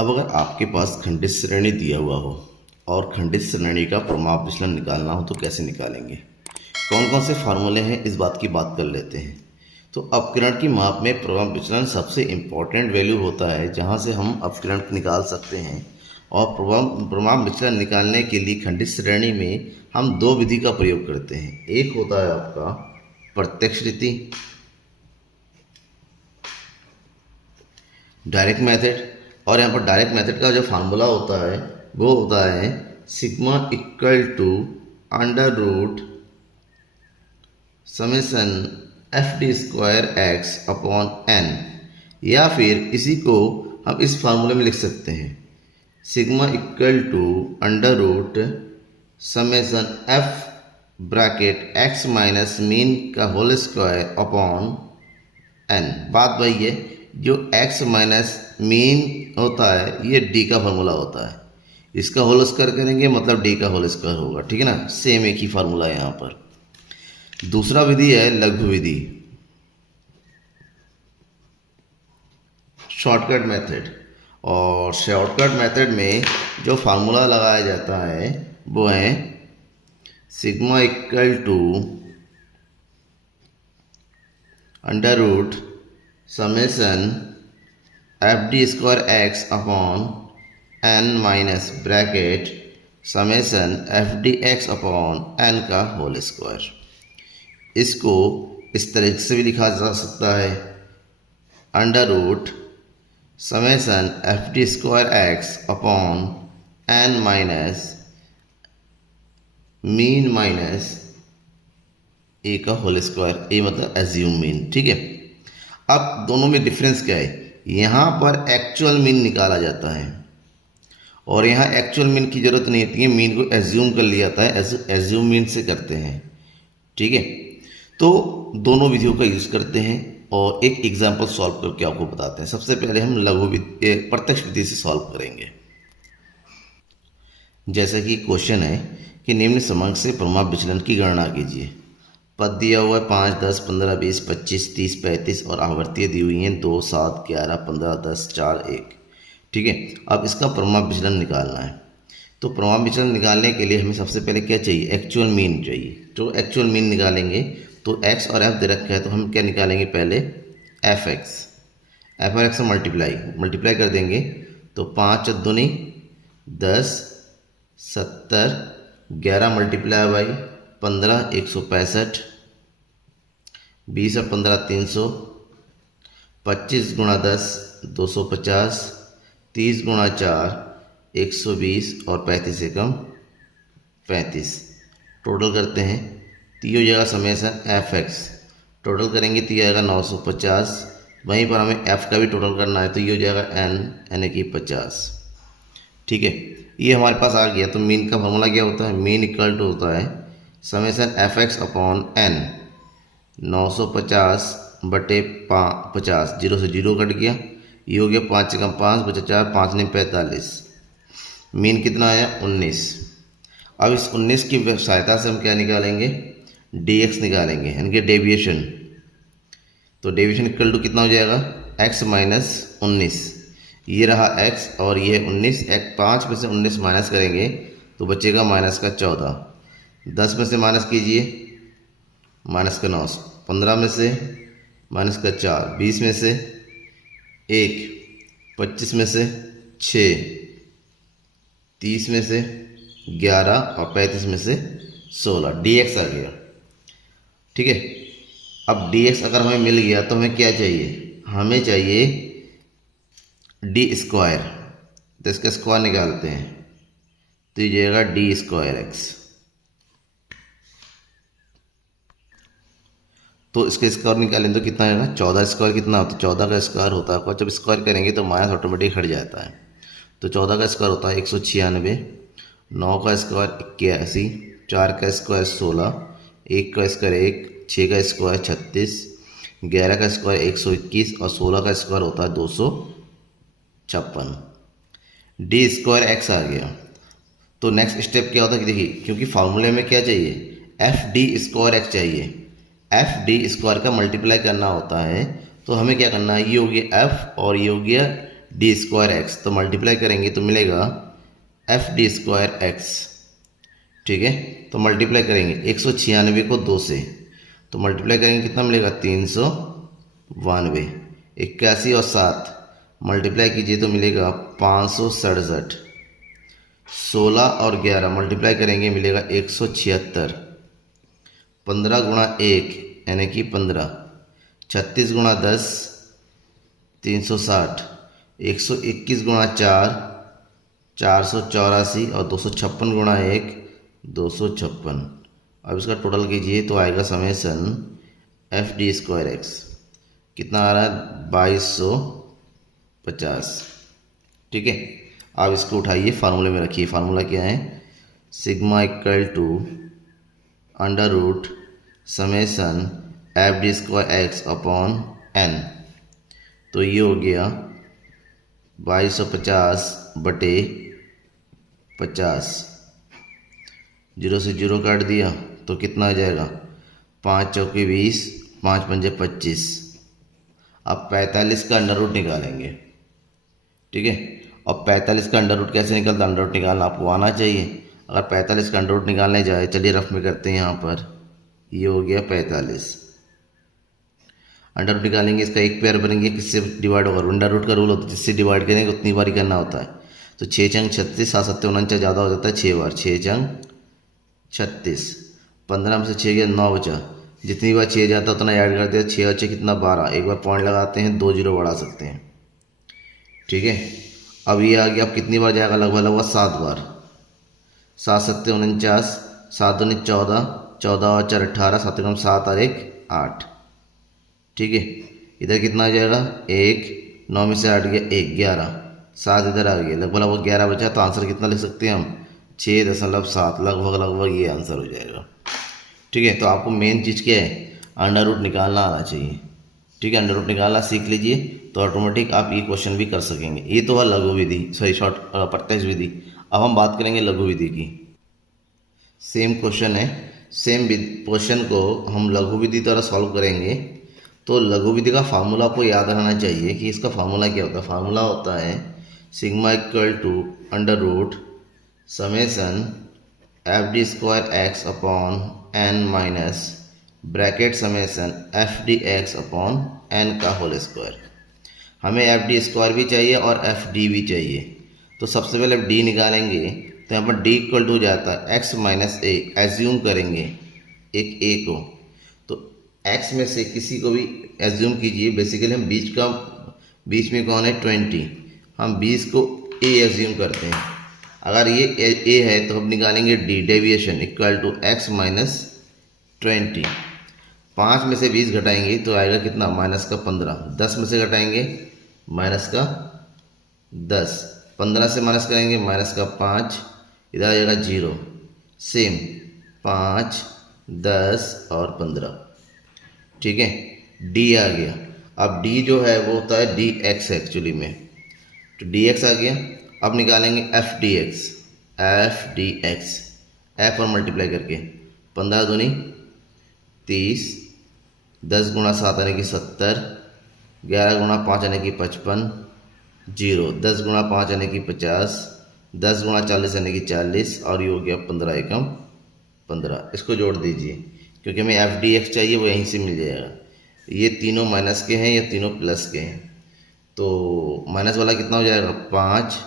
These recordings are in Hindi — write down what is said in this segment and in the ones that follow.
अब अगर आपके पास खंडित श्रेणी दिया हुआ हो और खंडित श्रेणी का प्रमाप विचलन निकालना हो तो कैसे निकालेंगे, कौन कौन से फार्मूले हैं, इस बात की बात कर लेते हैं। तो अपकरण की माप में प्रमाप विचलन सबसे इम्पॉर्टेंट वैल्यू होता है जहां से हम अपकरण निकाल सकते हैं। और प्रमाप विचलन निकालने के लिए खंडित श्रेणी में हम दो विधि का प्रयोग करते हैं। एक होता है आपका प्रत्यक्ष रीति, डायरेक्ट मेथड, और यहाँ पर डायरेक्ट मेथड का जो फार्मूला होता है वो होता है sigma equal to under root summation F D square x upon N, या फिर इसी को हम इस फार्मूले में लिख सकते हैं sigma equal to under root summation F bracket X minus mean का होल स्क्वायर अपॉन एन। बात वही है, जो x माइनस मीन होता है ये d का फार्मूला होता है, इसका होल स्क्वायर करेंगे मतलब d का होल स्क्वायर होगा, ठीक है ना। सेम एक ही फार्मूला है यहाँ पर। दूसरा विधि है लघु विधि, शॉर्टकट मेथड। और शॉर्टकट मेथड में जो फार्मूला लगाया जाता है वो है sigma equal to under root summation F D square x upon N minus bracket summation F D x upon N का होल स्क्वायर। इसको इस तरह से भी लिखा जा सकता है under root summation F D square x upon N minus mean minus a का होल स्क्वायर, ए मतलब एज्यूम मीन, ठीक है। अब दोनों में डिफरेंस क्या है, यहाँ पर एक्चुअल मीन निकाला जाता है और यहाँ एक्चुअल मीन की ज़रूरत नहीं होती है, मीन को एज्यूम कर लिया जाता है, एज्यूम मीन से करते हैं, ठीक है। तो दोनों विधियों का यूज़ करते हैं और एक एग्जाम्पल सॉल्व करके आपको बताते हैं। सबसे पहले हम प्रत्यक्ष विधि से सॉल्व करेंगे। जैसा कि क्वेश्चन है कि निम्न समंक से प्रमाप विचलन की गणना कीजिए। पद दिया हुआ है 5, 10, 15, 20, 25, 30, 35 और आवर्तीय दी हुई हैं 2, 7, 11, 15, 10, 4, 1, ठीक है। अब इसका प्रमाप विचलन निकालना है। तो प्रमाप विचलन निकालने के लिए हमें सबसे पहले क्या चाहिए, एक्चुअल मीन चाहिए। तो एक्चुअल मीन निकालेंगे तो x और f दे रखा है तो हम क्या निकालेंगे, पहले f और x से मल्टीप्लाई कर देंगे तो 5 दूनी 10, 70, 11 मल्टीप्लाई बाई 15 165, 20 और 15 300, 25 गुणा 10 250, 30 गुणा 4 120 और 35 से कम 35। टोटल करते हैं तो ये हो जाएगा समेसन एफ एक्स, टोटल करेंगे तो ये आएगा 950। वहीं पर हमें एफ का भी टोटल करना है तो ये हो जाएगा एन, यानी कि 50, ठीक है। ये हमारे पास आ गया। तो मीन का फॉर्मूला क्या होता है, मीन इक्वल टू होता है summation F X upon N, 950 बटे 50, 0 से 0 कट गया, ये हो गया 5 से कम 5 बचा 4, 5 ने 45, मीन कितना आया 19। अब इस 19 की सहायता से हम क्या निकालेंगे, dx निकालेंगे, यानी कि डेविएशन। तो डेविएशन इक्वल टू कितना हो जाएगा, x माइनस 19, ये रहा x और ये है 19, 5 में से 19 माइनस करेंगे तो बचेगा माइनस का 14, 10 में से माइनस कीजिए माइनस का 9, 15 में से माइनस का 4, 20 में से 1, 25 में से 6, 30 में से 11 और 35 में से 16, dx आ गया, ठीक है। अब dx अगर हमें मिल गया तो हमें क्या चाहिए, हमें चाहिए डी स्क्वायर। तो इसका स्क्वायर निकालते हैं तो ये जाएगा डी स्क्वायर एक्स। तो इसके स्क्वायर निकालें तो कितना आएगा, 14 स्क्वायर कितना होता है, 14 का स्क्वायर होता है, जब स्क्वायर करेंगे तो माइनस ऑटोमेटिक हट जाता है। तो 14 का स्क्वायर होता है 196, 9 का स्क्वायर 81, 4 का स्क्वायर 16, 1 का स्क्वायर 1, 6 का स्क्वायर 36, 11 का स्क्वायर 121 और 16 का स्क्वायर होता है 256। डी स्क्वायर एक्स आ गया। तो नेक्स्ट स्टेप क्या होता है कि देखिए, क्योंकि फार्मूले में क्या चाहिए, एफ डी स्क्वायर एक्स चाहिए, एफ डी स्क्वायर का मल्टीप्लाई करना होता है। तो हमें क्या करना है, ये हो गया एफ और ये हो गया डी स्क्वायर एक्स, तो मल्टीप्लाई करेंगे तो मिलेगा एफ डी स्क्वायर एक्स। ठीक है, तो मल्टीप्लाई करेंगे 196 को 2 से, तो मल्टीप्लाई करेंगे कितना मिलेगा 392। 81 और 7 मल्टीप्लाई कीजिए तो मिलेगा 567। 16 और 11 मल्टीप्लाई करेंगे मिलेगा 176। 15 गुणा 1 यानी कि 15। 36 गुणा 10 360। 121 गुणा 4 484 और 256 गुणा 1 256। अब इसका टोटल कीजिए तो आएगा summation F D square x कितना आ रहा है 2250। ठीक है, आप इसको उठाइए फार्मूले में रखिए। फार्मूला क्या है, sigma equal to under root summation F D square x upon N. तो ये हो गया 2250 बटे 50। 0 से 0 काट दिया तो कितना आ जाएगा 5 चौके 20 5 पंजे 25। अब 45 का अंडर रूट निकालेंगे। ठीक है, अब 45 का अंडर रूट कैसे निकलता है, अंडर रूट निकालना आपको आना चाहिए। अगर 45 का अंडर रूट निकालने जाए, चलिए रफ में करते हैं। यहाँ पर ये हो गया 45, अंडर रूट निकालेंगे, इसका एक पेयर बनेंगे, किससे डिवाइड होगा, अंडर रूट का रूल होता है जिससे डिवाइड करेंगे उतनी बार ही करना होता है। तो 6 चंग 36, 7 7 49 ज़्यादा हो जाता है 6 बार, 6 चंग 36। 15 में से 6 गया 9 बचा, जितनी बार 6 जाता है उतना ऐड कर दिया, 6 और 6 कितना 12। एक बार पॉइंट लगाते हैं, 2 जीरो बढ़ा सकते हैं। ठीक है, अब ये आ गया, अब कितनी बार जाएगा, लगभग लगभग 7 बार। 7 7 49, 7 दूनी 14, 14 और 4 18, 7 कम 7 और 1 8। ठीक है, इधर कितना आ जाएगा 1, 9 में से 8 गया 1 11, 7 इधर आ गया, लगभग लगभग 11 बचा। तो आंसर कितना लिख सकते हैं हम 6.7, लगभग लगभग ये आंसर हो जाएगा। ठीक है, तो आपको मेन चीज़ क्या है, अंडर रूट निकालना आना चाहिए। ठीक है, अंडर रूट निकालना सीख लीजिए तो ऑटोमेटिक आप ये क्वेश्चन भी कर सकेंगे। ये तो है लघु विधि, सॉरी शॉर्ट प्रत्यक्ष विधि। अब हम बात करेंगे लघु विधि की। सेम क्वेश्चन है, सेम क्वेश्चन को हम लघु विधि द्वारा सॉल्व करेंगे। तो लघु विधि का फार्मूला आपको याद रहना चाहिए कि इसका फार्मूला क्या होता है। फार्मूला होता है sigma equal to under root summation F D square x upon N minus bracket summation F D x upon N का होल स्क्वायर। हमें एफ डी स्क्वायर भी चाहिए और एफ डी भी चाहिए। तो सबसे पहले डी निकालेंगे, तो यहाँ पर डी इक्वल टू जाता है एक्स माइनस ए। एज्यूम करेंगे एक ए को, तो एक्स में से किसी को भी एज्यूम कीजिए। बेसिकली हम बीच में कौन है 20, हम 20 को ए एज्यूम करते हैं। अगर ये ए है तो हम निकालेंगे D, deviation equal to X minus 20। 5 में से 20 घटाएंगे तो आएगा कितना माइनस का 15। 10 में से घटाएंगे माइनस का 10। 15 से माइनस करेंगे माइनस का 5, इधर आ जाएगा 0। सेम 5 10 और 15। ठीक है, डी आ गया। अब डी जो है वो होता है डी एक्स एक्चुअली में, तो डी एक्स आ गया। अब निकालेंगे F D x. F D x F और मल्टीप्लाई करके 15 दूनी 30, 10 गुणा 7 यानी कि 70, 11 गुणा 5 यानी कि 55, 0, 10 गुणा 5 यानी कि 50, 10 गुणा 40 यानी कि 40, और ये हो गया 15 एकम 15। इसको जोड़ दीजिए क्योंकि हमें एफ डी एक्स चाहिए, वो यहीं से मिल जाएगा। ये तीनों माइनस के हैं, ये तीनों प्लस के हैं, तो माइनस वाला कितना हो जाएगा 5,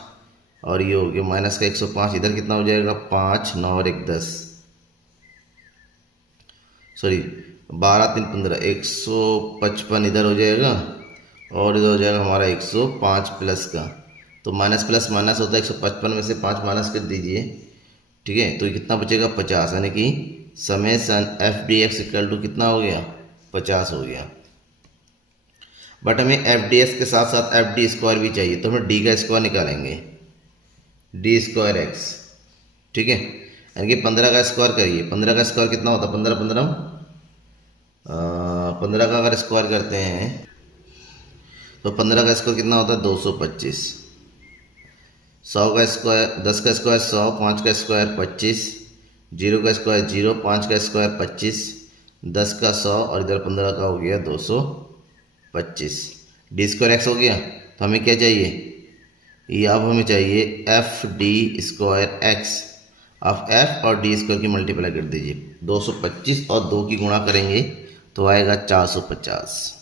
और ये हो गया माइनस का 105। इधर कितना हो जाएगा 5 9 और 1 10, सॉरी 12 3 15, 155 इधर हो जाएगा, और इधर हो जाएगा हमारा 105 प्लस का। तो माइनस प्लस माइनस होता है 155 में से 5 माइनस कर दीजिए। ठीक है, तो कितना बचेगा 50, यानी कि summation F D X equal to कितना हो गया 50 हो गया। बट हमें एफ डी एक्स के साथ साथ एफ डी स्क्वायर भी चाहिए, तो हम डी का स्क्वायर निकालेंगे, डी स्क्वायर एक्स। ठीक है, यानी कि 15 का स्क्वायर करिए। 15 का स्क्वायर कितना होता है 15 15 का अगर स्क्वायर करते हैं तो 15 का स्क्वायर कितना होता है 225। 100 का स्क्वायर 10 का स्क्वायर 100, 5 का स्क्वायर 25, 0 का स्क्वायर 0, 5 का स्क्वायर 25, 10 का 100 और इधर 15 का हो गया 225। डी स्क्वायर एक्स हो गया, तो हमें क्या चाहिए ये अब हमें चाहिए एफ डी स्क्वायर एक्स। आप एफ और डी स्क्वायर की मल्टीप्लाई कर दीजिए। 225 और 2 की गुणा करेंगे तो आएगा 450।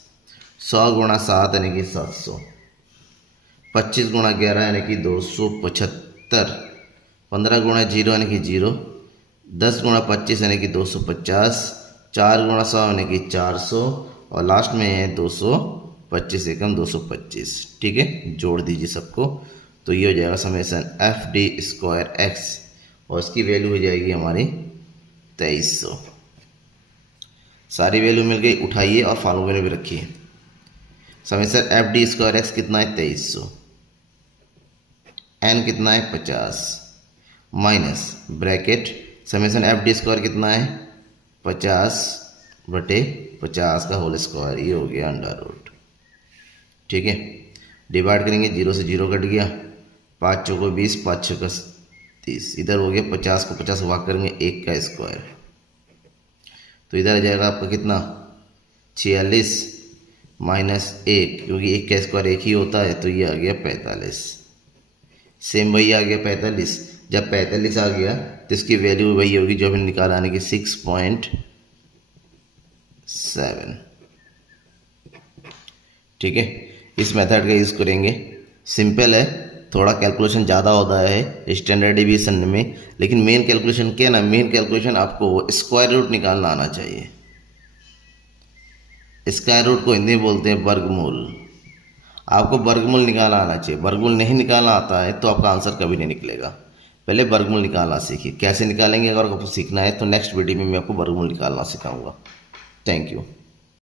100 गुणा 7 यानी कि 700। 25 गुणा 11 यानी कि 275। 15 गुणा 0 यानी कि 0। 10 गुणा 25 यानी कि 250। 4 गुणा 100 यानी कि 400 और लास्ट में है 225 एकम 225। ठीक है, जोड़ दीजिए सबको तो ये हो जाएगा summation F D square x और इसकी वैल्यू हो जाएगी हमारी 2300। सारी वैल्यू मिल गई, उठाइए और फॉर्मूले में भी रखिए। Summation F D square x कितना है 2300, एन कितना है 50 minus bracket summation F D square कितना है 50/50 का होल स्क्वायर, ये हो गया अंडर रूट। ठीक है, डिवाइड करेंगे, 0 से 0 कट गया, 5 चौको 20, 5 छक्का 30, इधर हो गया 50 को 50 भाग करेंगे 1 का स्क्वायर तो इधर आ जाएगा आपका कितना 46 माइनस 1, क्योंकि 1 का स्क्वायर 1 ही होता है तो ये आ गया 45। सेम वही आ गया 45। जब 45 आ गया तो इसकी वैल्यू वही होगी जो हमने निकाला यानी कि 6.7। ठीक है, इस मेथड का यूज़ करेंगे। सिंपल है, थोड़ा कैलकुलेशन ज़्यादा होता है स्टैंडर्ड डिवीजन में, लेकिन मेन कैलकुलेशन क्या ना, मेन कैलकुलेशन आपको स्क्वायर रूट निकालना आना चाहिए। स्क्वायर रूट को हिंदी में बोलते हैं वर्गमूल। आपको वर्गमूल निकालना आना चाहिए। वर्गमूल नहीं निकालना आता है तो आपका आंसर कभी नहीं निकलेगा। पहले वर्गमूल निकालना सीखिए। कैसे निकालेंगे अगर आपको सीखना है तो नेक्स्ट वीडियो में मैं आपको वर्गमूल निकालना सिखाऊंगा। Thank you.